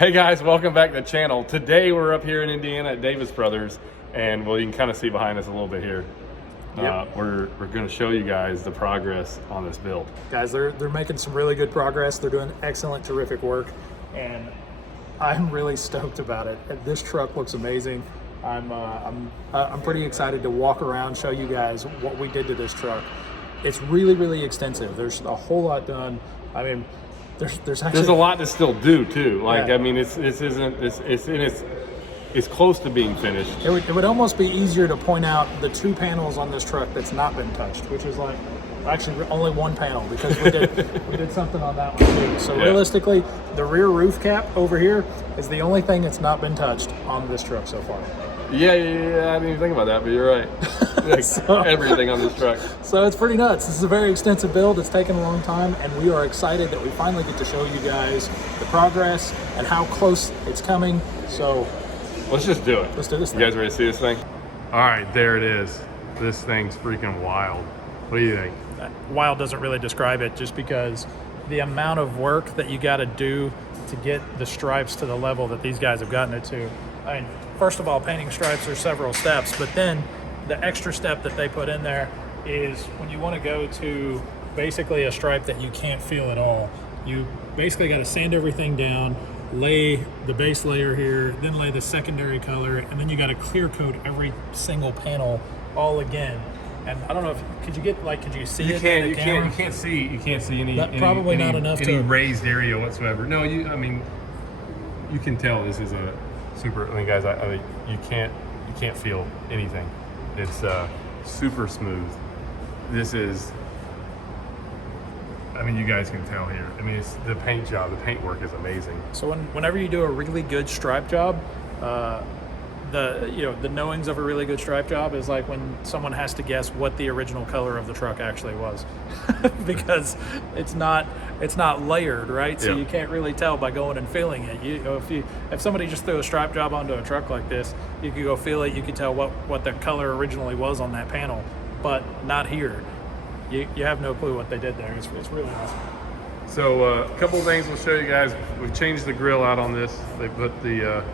Hey guys, welcome back to the channel. Today we're up here in Indiana at Davis Brothers, and well, you can kind of see behind us a little bit here. Yep. We're going to show you guys the progress on this build. Guys, they're making some really good progress. They're doing excellent, terrific work, and I'm really stoked about it. This truck looks amazing. I'm pretty excited to walk around, show you guys what we did to this truck. It's really, really extensive. There's a whole lot done. I mean, there's a lot to still do too. Like, yeah. I mean, it's close to being finished. It would almost be easier to point out the two panels on this truck that's not been touched, which is like actually only one panel because we did something on that one too. So realistically, the rear roof cap over here is the only thing that's not been touched on this truck so far. Yeah, I didn't even think about that, but you're right. Like, So, everything on this truck. So it's pretty nuts. This is a very extensive build. It's taken a long time, and we are excited that we finally get to show you guys the progress and how close it's coming. So Let's just do it. let's do this You thing. guys ready to see this thing? All right, there it is. This thing's freaking wild. What do you think? Wild doesn't really describe it, just because the amount of work that you got to do to get the stripes to the level that these guys have gotten it to. I mean, first of all, painting stripes are several steps, but then the extra step that they put in there is when you want to go to basically a stripe that you can't feel at all. You basically got to sand everything down, lay the base layer here, then lay the secondary color, and then you got to clear coat every single panel all again. And I don't know if could you see You it? can't. in the camera? You can't see any. Probably any, not enough any to raised area whatsoever. No, I mean, you can tell this is a super. I mean, guys, I mean, you can't feel anything. It's super smooth. This is. I mean, you guys can tell here. I mean, it's the paint job. The paint work is amazing. So whenever you do a really good stripe job, the knowings of a really good stripe job is like when someone has to guess what the original color of the truck actually was, because it's not layered, right? So you can't really tell by going and feeling it. If somebody just threw a stripe job onto a truck like this, you could go feel it. You could tell what the color originally was on that panel, but not here. You have no clue what they did there. It's really awesome. So a couple of things we'll show you guys. We've changed the grill out on this. They put the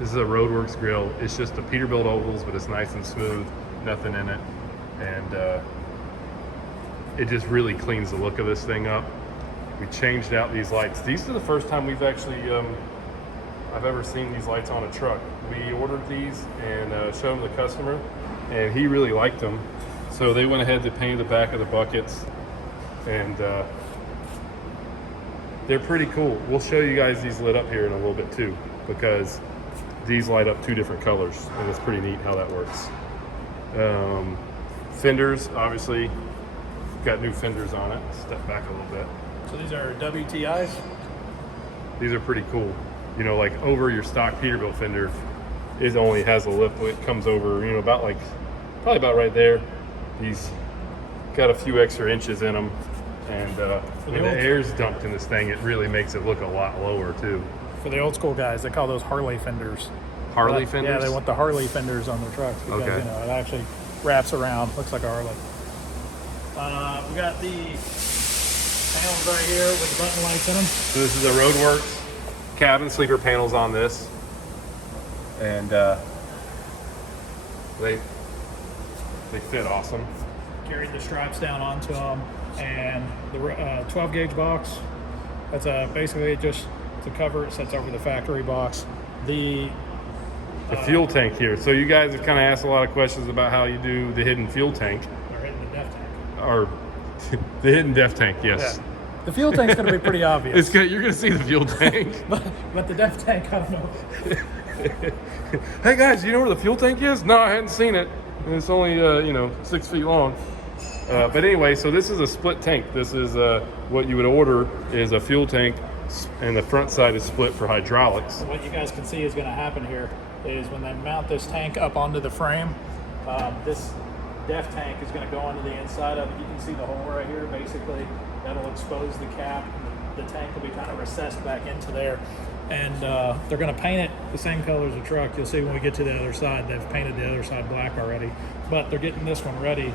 this is a RoadWorks grill. It's just a Peterbilt ovals, but it's nice and smooth, nothing in it, and it just really cleans the look of this thing up. We changed out these lights. These are the first time we've actually I've ever seen these lights on a truck. We ordered these and showed them to the customer, and he really liked them. So they went ahead to paint the back of the buckets, and they're pretty cool. We'll show you guys these lit up here in a little bit too, because these light up two different colors, and it's pretty neat how that works. Fenders, obviously, got new fenders on it. Step back a little bit. So these are WTIs? These are pretty cool. You know, like over your stock Peterbilt fender, it only has a lip. It comes over, you know, probably about right there. He's got a few extra inches in them, and when the air's dumped in this thing, it really makes it look a lot lower too. For the old school guys, they call those Harley fenders. Harley fenders? Yeah, they want the Harley fenders on their trucks because you know it actually wraps around, looks like a Harley. We got the panels right here with the button lights in them. So this is a RoadWorks cabin sleeper panels on this, and they fit awesome. Carried the stripes down onto them, and the 12 gauge box. That's basically just to cover. It sets over the factory box. The fuel tank here. So you guys have kind of asked a lot of questions about how you do the hidden fuel tank. Or hidden the def tank. Or the hidden def tank, yes. Yeah. The fuel tank's going to be pretty obvious. It's good. You're going to see the fuel tank. but the def tank, I don't know. Hey guys, you know where the fuel tank is? No, I hadn't seen it. And it's only 6 feet long. But anyway, so this is a split tank. This is what you would order is a fuel tank, and the front side is split for hydraulics. So what you guys can see is going to happen here is when they mount this tank up onto the frame, this def tank is going to go onto the inside of it. You can see the hole right here. Basically, that'll expose the cap. The tank will be kind of recessed back into there. And they're going to paint it the same color as the truck. You'll see when we get to the other side, they've painted the other side black already. But they're getting this one ready.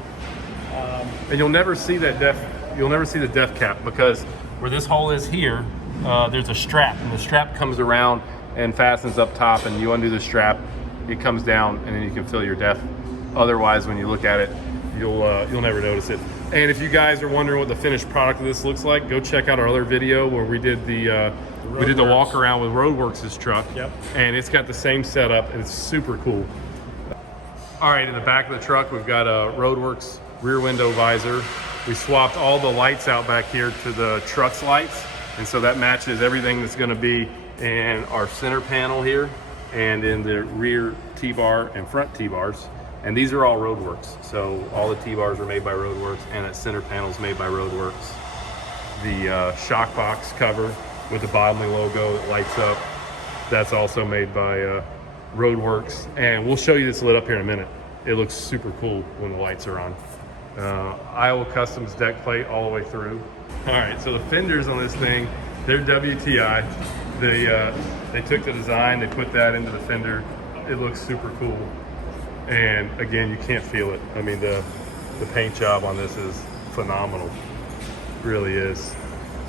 And you'll never see that def cap, because where this hole is here, there's a strap, and the strap comes around and fastens up top, and you undo the strap, it comes down, and then you can feel your depth. Otherwise, when you look at it, you'll never notice it. And if you guys are wondering what the finished product of this looks like, go check out our other video where we did the walk around with RoadWorks' truck. Yep. And it's got the same setup, and it's super cool. All right, in the back of the truck, we've got a RoadWorks rear window visor. We swapped all the lights out back here to the truck's lights, and so that matches everything that's going to be in our center panel here and in the rear T-bar and front T-bars. And these are all RoadWorks. So all the T-bars are made by RoadWorks, and that center panel is made by RoadWorks. The shock box cover with the Bottomley logo that lights up, that's also made by RoadWorks. And we'll show you this lit up here in a minute. It looks super cool when the lights are on. Iowa Customs deck plate all the way through. All right, so the fenders on this thing, they're WTI. They took the design, they put that into the fender. It looks super cool. And again, you can't feel it. I mean, the paint job on this is phenomenal. It really is.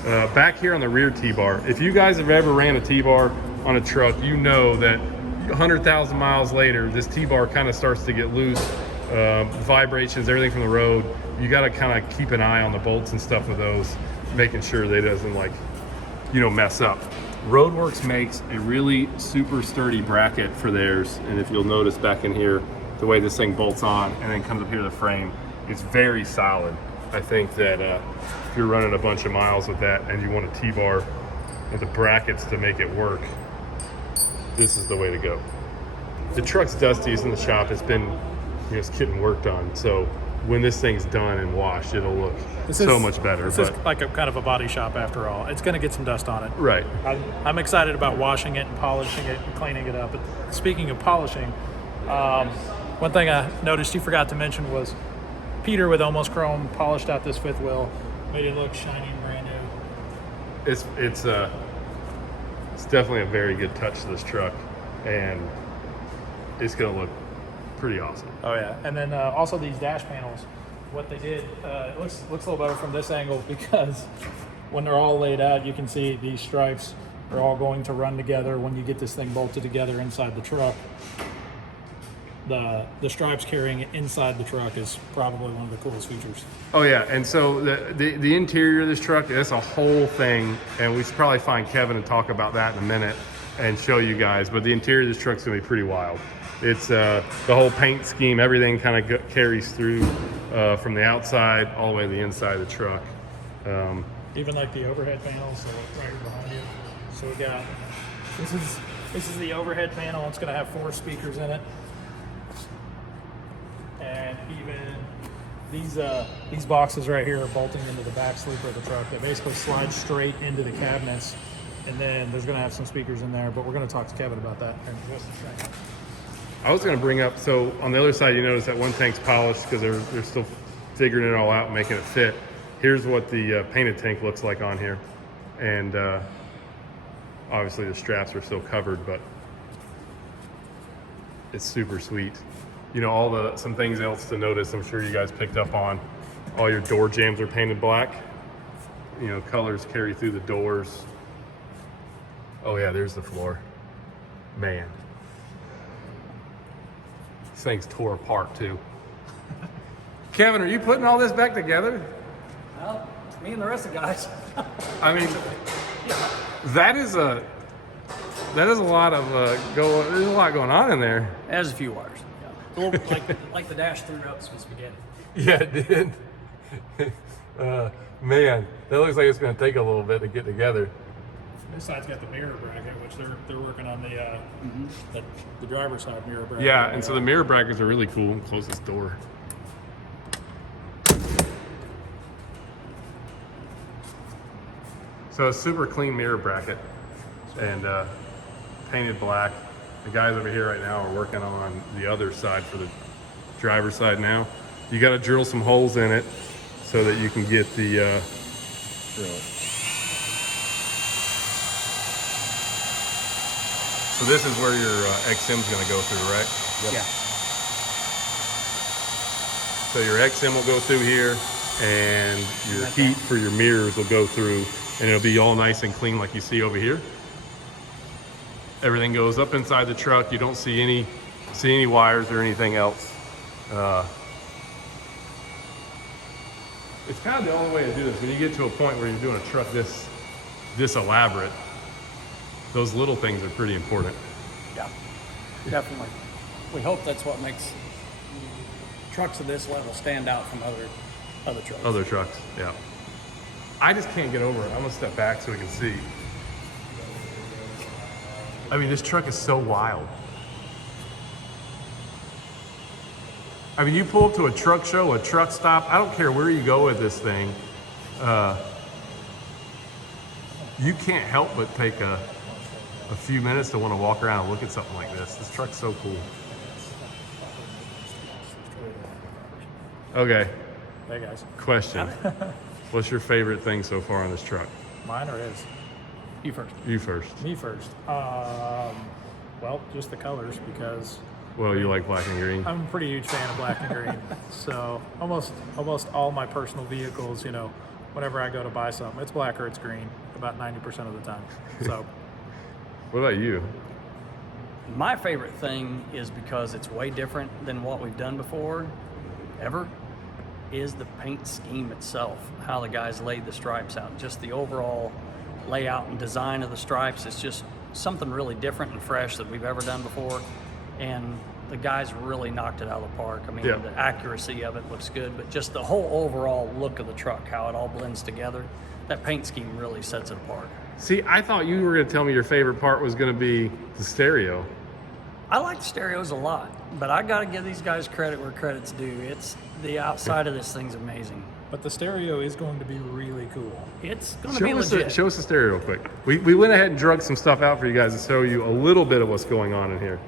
Back here on the rear T-bar, if you guys have ever ran a T-bar on a truck, you know that 100,000 miles later, this T-bar kind of starts to get loose. Vibrations, everything from the road. You got to kind of keep an eye on the bolts and stuff with those, making sure they doesn't mess up. RoadWorks makes a really super sturdy bracket for theirs, and if you'll notice back in here, the way this thing bolts on and then comes up here to the frame, it's very solid. I think that if you're running a bunch of miles with that and you want a T-bar with the brackets to make it work, this is the way to go. The truck's dusty, it's in the shop, it's been it's getting worked on, so when this thing's done and washed, it'll look so much better. This is like a kind of a body shop after all. It's going to get some dust on it. Right. I'm excited about washing it and polishing it and cleaning it up. But speaking of polishing, one thing I noticed you forgot to mention was Peter with Almost Chrome polished out this fifth wheel, made it look shiny and brand new. It's definitely a very good touch to this truck, and it's going to look pretty awesome. Oh yeah, and then also these dash panels, what they did, it looks a little better from this angle because when they're all laid out, you can see these stripes are all going to run together when you get this thing bolted together inside the truck. The stripes carrying it inside the truck is probably one of the coolest features. Oh yeah, and so the interior of this truck, that's a whole thing, and we should probably find Kevin and talk about that in a minute and show you guys, but the interior of this truck's gonna be pretty wild. It's the whole paint scheme, everything kind of carries through from the outside all the way to the inside of the truck. Even like the overhead panels, so right here behind you. So we got, this is the overhead panel. It's gonna have 4 speakers in it. And even these boxes right here are bolting into the back sleeper of the truck. They basically slide straight into the cabinets, and then there's gonna have some speakers in there, but we're gonna talk to Kevin about that in just a second. I was going to bring up, so on the other side, you notice that one tank's polished because they're still figuring it all out and making it fit. Here's what the painted tank looks like on here. And obviously the straps are still covered, but it's super sweet. You know, some things else to notice, I'm sure you guys picked up on. All your door jambs are painted black. You know, colors carry through the doors. Oh yeah, there's the floor. Man. This thing's tore apart too. Kevin, are you putting all this back together? Well, me and the rest of the guys. I mean, that is a lot of there's a lot going on in there. There's a few wires. Yeah. A little like the dash threw up some spaghetti. Yeah, it did. Man, that looks like it's going to take a little bit to get together. This side's got the mirror bracket, which they're working on the driver's side mirror bracket. Yeah, and so the mirror brackets are really cool. Close this door. So a super clean mirror bracket and painted black. The guys over here right now are working on the other side for the driver's side now. You got to drill some holes in it so that you can get the So this is where your XM's going to go through, right? Yep. Yeah. So your XM will go through here, and your heat for your mirrors will go through and it'll be all nice and clean like you see over here. Everything goes up inside the truck. You don't see any wires or anything else. It's kind of the only way to do this. When you get to a point where you're doing a truck this elaborate, those little things are pretty important. Yeah, definitely. We hope that's what makes trucks of this level stand out from other trucks. Other trucks, yeah. I just can't get over it. I'm gonna step back so we can see. I mean, this truck is so wild. I mean, you pull up to a truck show, a truck stop, I don't care where you go with this thing. You can't help but take a few minutes to want to walk around and look at something like this. This truck's so cool. Okay. Hey guys. Question. What's your favorite thing so far on this truck? Mine or his? You first. You first. Me first. Well, just the colors, because Well, you like black and green. I'm a pretty huge fan of black and green. So almost all my personal vehicles, you know, whenever I go to buy something, it's black or it's green about 90% of the time. So What about you? My favorite thing is, because it's way different than what we've done before, ever, is the paint scheme itself. How the guys laid the stripes out. Just the overall layout and design of the stripes. It's just something really different and fresh that we've ever done before. And the guys really knocked it out of the park. I mean, Yeah. the accuracy of it looks good, but just the whole overall look of the truck, how it all blends together, that paint scheme really sets it apart. See, I thought you were going to tell me your favorite part was going to be the stereo. I like the stereos a lot, but I got to give these guys credit where credit's due. It's the outside of this thing's amazing. but the stereo is going to be really cool. It's going to be legit. Show us the stereo real quick. We went ahead and drug some stuff out for you guys to show you a little bit of what's going on in here.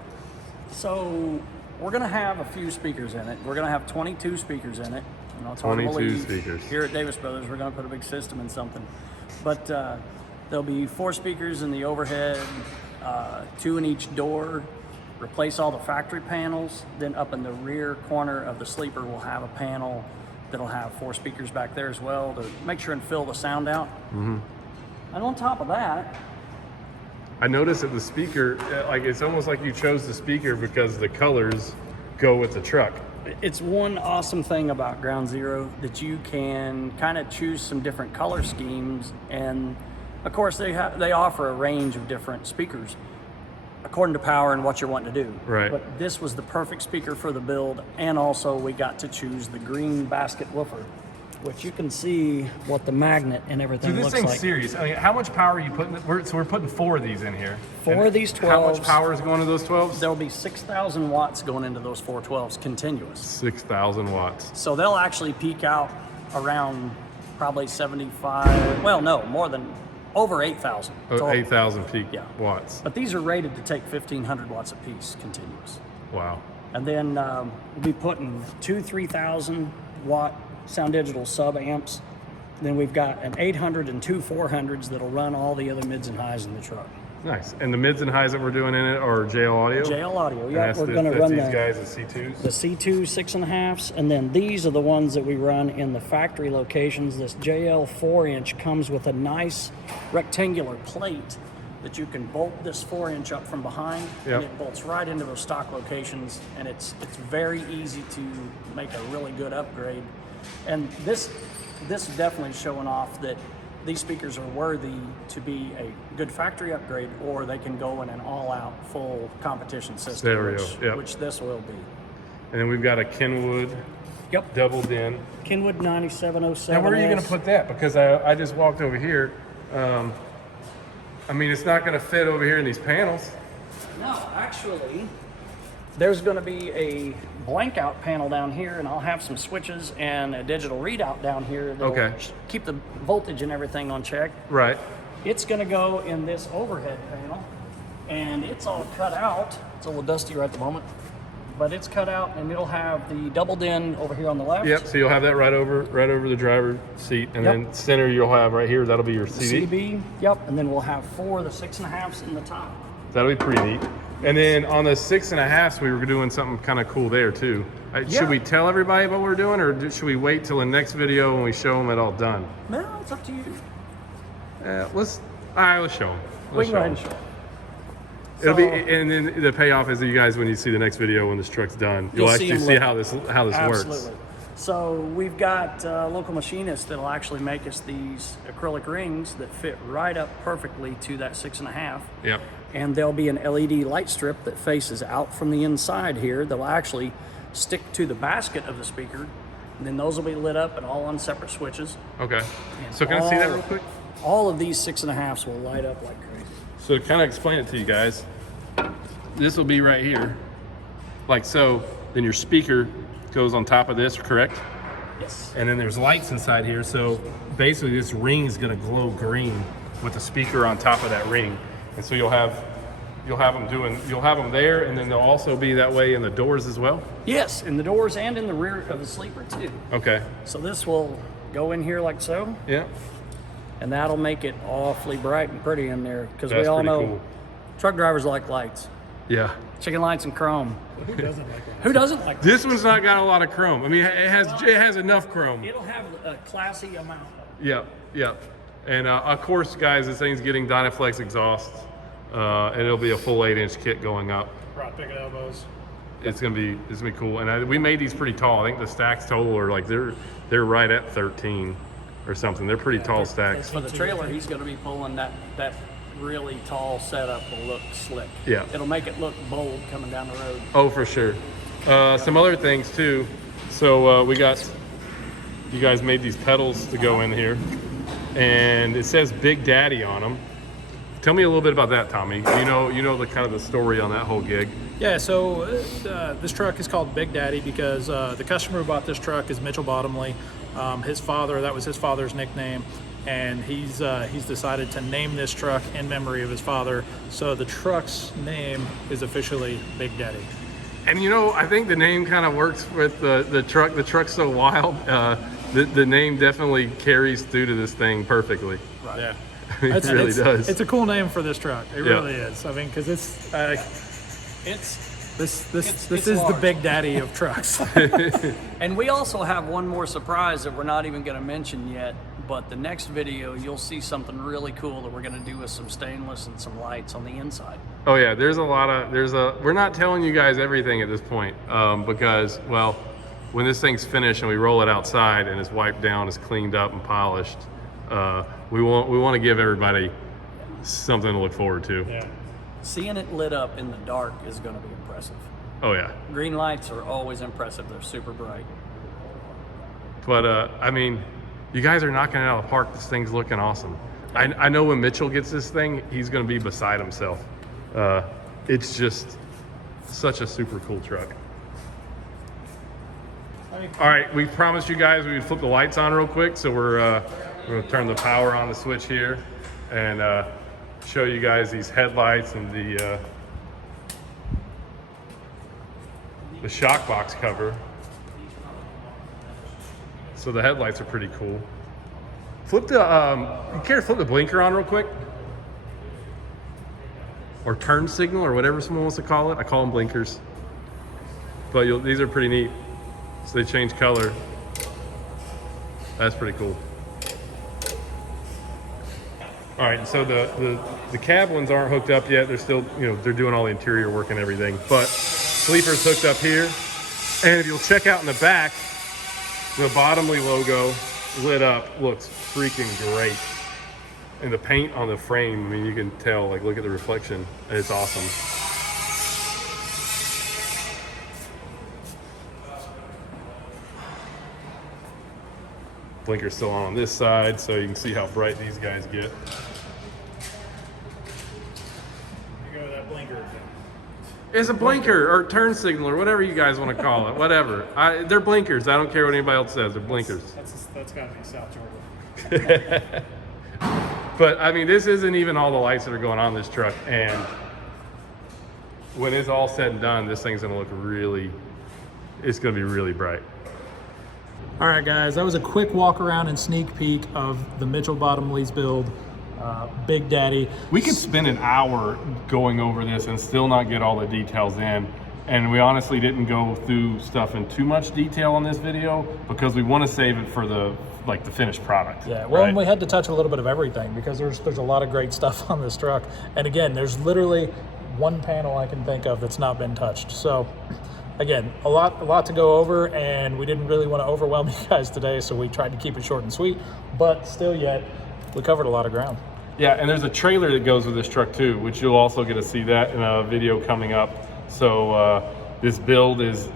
So we're going to have a few speakers in it. We're going to have 22 speakers in it. You know, it's hard to 22 believe. speakers. Here at Davis Brothers, we're going to put a big system in something. But there'll be 4 speakers in the overhead, 2 in each door. Replace all the factory panels. Then up in the rear corner of the sleeper, we'll have a panel that'll have 4 speakers back there as well to make sure and fill the sound out. Mm-hmm. And on top of that, I noticed that the speaker, like it's almost like you chose the speaker because the colors go with the truck. it's one awesome thing about Ground Zero that you can kind of choose some different color schemes, and of course they offer a range of different speakers according to power and what you're wanting to do. Right. But this was the perfect speaker for the build, and also we got to choose the green basket woofer, which you can see what the magnet and everything Dude, this looks thing's like. serious. I mean, how much power are you putting? So we're putting 4 of these in here. 4 of these 12s. How much power is going to those 12s? There'll be 6,000 watts going into those 412s continuous. 6,000 watts. So they'll actually peak out around probably 75, well, no, more than over 8,000. Oh, 8,000 peak Yeah. watts. But these are rated to take 1,500 watts a piece continuous. Wow. And then we'll be putting 2 3,000 watt Sound Digital sub amps. Then we've got an 800 and 2 400s that'll run all the other mids and highs in the truck. Nice. And the mids and highs that we're doing in it are JL Audio? JL Audio, And yeah. that's We're going to run these the guys, the C2s? C2 6.5s, and then these are the ones that we run in the factory locations. This JL 4-inch comes with a nice rectangular plate that you can bolt this 4-inch up from behind, Yep. and it bolts right into those stock locations, and it's very easy to make a really good upgrade. And this is definitely showing off that these speakers are worthy to be a good factory upgrade, or they can go in an all-out full competition system, Stereo, yep. which this will be. And then we've got a Kenwood Yep. doubled in. Kenwood 9707. Now, where are you going to put that? Because I just walked over here. I mean, it's not going to fit over here in these panels. No, actually, there's going to be a blank out panel down here, and I'll have some switches and a digital readout down here that'll Okay. keep the voltage and everything on check. Right. It's going to go in this overhead panel, and it's all cut out. It's a little dusty right at the moment, but it's cut out, and it'll have the doubled in over here on the left. Yep. So you'll have that right over the driver's seat, and Yep. then center you'll have right here. That'll be your CD. CB, yep, and then we'll have 4 of the 6.5s in the top. That'll be pretty neat. And then on the 6.5s, we were doing something kind of cool there too. Yeah. Should we tell everybody what we're doing, or should we wait till the next video when we show them it all done? No, it's up to you. let's show them. We can go ahead and show them. It'll be, and then the payoff is you guys, when you see the next video when this truck's done, you'll actually see how this Absolutely. works. So we've got local machinists that'll actually make us these acrylic rings that fit right up perfectly to that 6.5. Yep. And there'll be an LED light strip that faces out from the inside here that'll actually stick to the basket of the speaker. And then those will be lit up and all on separate switches. Okay. And So can I see that real quick? All of these 6.5s will light up like crazy. So to kind of explain it to you guys, this will be right here, like so. Then your speaker goes on top of this, correct? Yes. And then there's lights inside here. So basically, this ring is going to glow green with the speaker on top of that ring. And so you'll have them there, and then they'll also be that way in the doors as well. Yes, in the doors and in the rear of the sleeper too. Okay. So this will go in here like so. Yeah. And that'll make it awfully bright and pretty in there, because we That's all pretty know cool. truck drivers like lights. Yeah. Chicken lights and chrome. Who doesn't like that? Who doesn't like This one's not got a lot of chrome. I mean, it has enough chrome. It'll have a classy amount. Yep. Yep. And of course, guys, this thing's getting Dynaflex exhaust, and it'll be a full 8-inch kit going up. Rod picket elbows. It's gonna be cool. And we made these pretty tall. I think the stacks total are like they're right at 13 or something. They're pretty tall stacks. For the trailer, he's going to be pulling that really tall setup will look slick. Yeah. It'll make it look bold coming down the road. Oh, for sure. Some other things too. So you guys made these pedals to go in here, and it says Big Daddy on them. Tell me a little bit about that, Tommy. You know the kind of the story on that whole gig. Yeah, so this truck is called Big Daddy because the customer who bought this truck is Mitchel Bottomley. That was his father's nickname, and he's decided to name this truck in memory of his father. So the truck's name is officially Big Daddy. And I think the name kind of works with the truck. The truck's so wild. The name definitely carries through to this thing perfectly. Right. Yeah. It really does. It's a cool name for this truck. It Yeah. really is. I mean, because this is the large. Big Daddy of trucks. And we also have one more surprise that we're not even going to mention yet, but the next video you'll see something really cool that we're going to do with some stainless and some lights on the inside. Oh yeah, we're not telling you guys everything at this point because, well, when this thing's finished and we roll it outside and it's wiped down, it's cleaned up and polished, we want to give everybody something to look forward to. Yeah. Seeing it lit up in the dark is going to be impressive. Oh yeah. Green lights are always impressive. They're super bright. But I mean, you guys are knocking it out of the park. This thing's looking awesome. I know when Mitchell gets this thing, he's going to be beside himself. It's just such a super cool truck. All right, we promised you guys we would flip the lights on real quick, so we're going to turn the power on the switch here and show you guys these headlights and the shock box cover. So the headlights are pretty cool. Flip the, you care to flip the blinker on real quick? Or turn signal, or whatever someone wants to call it. I call them blinkers. But these are pretty neat. So they change color. That's pretty cool. All right, so the cab ones aren't hooked up yet. They're still, they're doing all the interior work and everything. But sleeper's hooked up here. And if you'll check out in the back, the Bottomley logo lit up looks freaking great. And the paint on the frame, I mean, you can tell, like, look at the reflection. It's awesome. Blinker's still on this side, so you can see how bright these guys get. You go with that blinker again. It's a blinker or turn signal or whatever you guys want to call it. Whatever. They're blinkers. I don't care what anybody else says. They're blinkers. That's got to be South Georgia. But I mean, this isn't even all the lights that are going on this truck. And when it's all said and done, this thing's going to look it's going to be really bright. All right, guys, that was a quick walk around and sneak peek of the Mitchel Bottomley's build, Big Daddy. We could spend an hour going over this and still not get all the details in. And we honestly didn't go through stuff in too much detail on this video because we want to save it for the finished product. Yeah, well, right? and we had to touch a little bit of everything because there's a lot of great stuff on this truck. And again, there's literally one panel I can think of that's not been touched. So again, a lot to go over, and we didn't really want to overwhelm you guys today, so we tried to keep it short and sweet, but still yet, we covered a lot of ground. Yeah, and there's a trailer that goes with this truck too, which you'll also get to see that in a video coming up. So this build is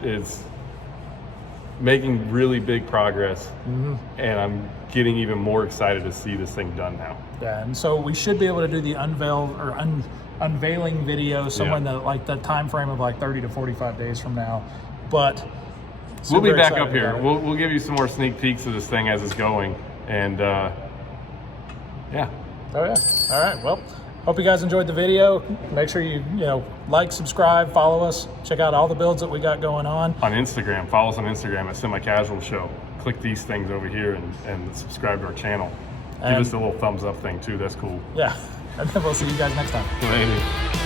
making really big progress, and I'm getting even more excited to see this thing done now. Yeah, and so we should be able to do the unveiling video somewhere in the time frame of like 30 to 45 days from now. But we'll be back up here. We'll give you some more sneak peeks of this thing as it's going, and yeah. Oh yeah. All right. Well, hope you guys enjoyed the video. Make sure you like, subscribe, follow us, check out all the builds that we got going on Instagram. Follow us on Instagram at Semi Casual Show. Click these things over here and subscribe to our channel. Give us a little thumbs up thing too. That's cool. Yeah. And then we'll see you guys next time. Later.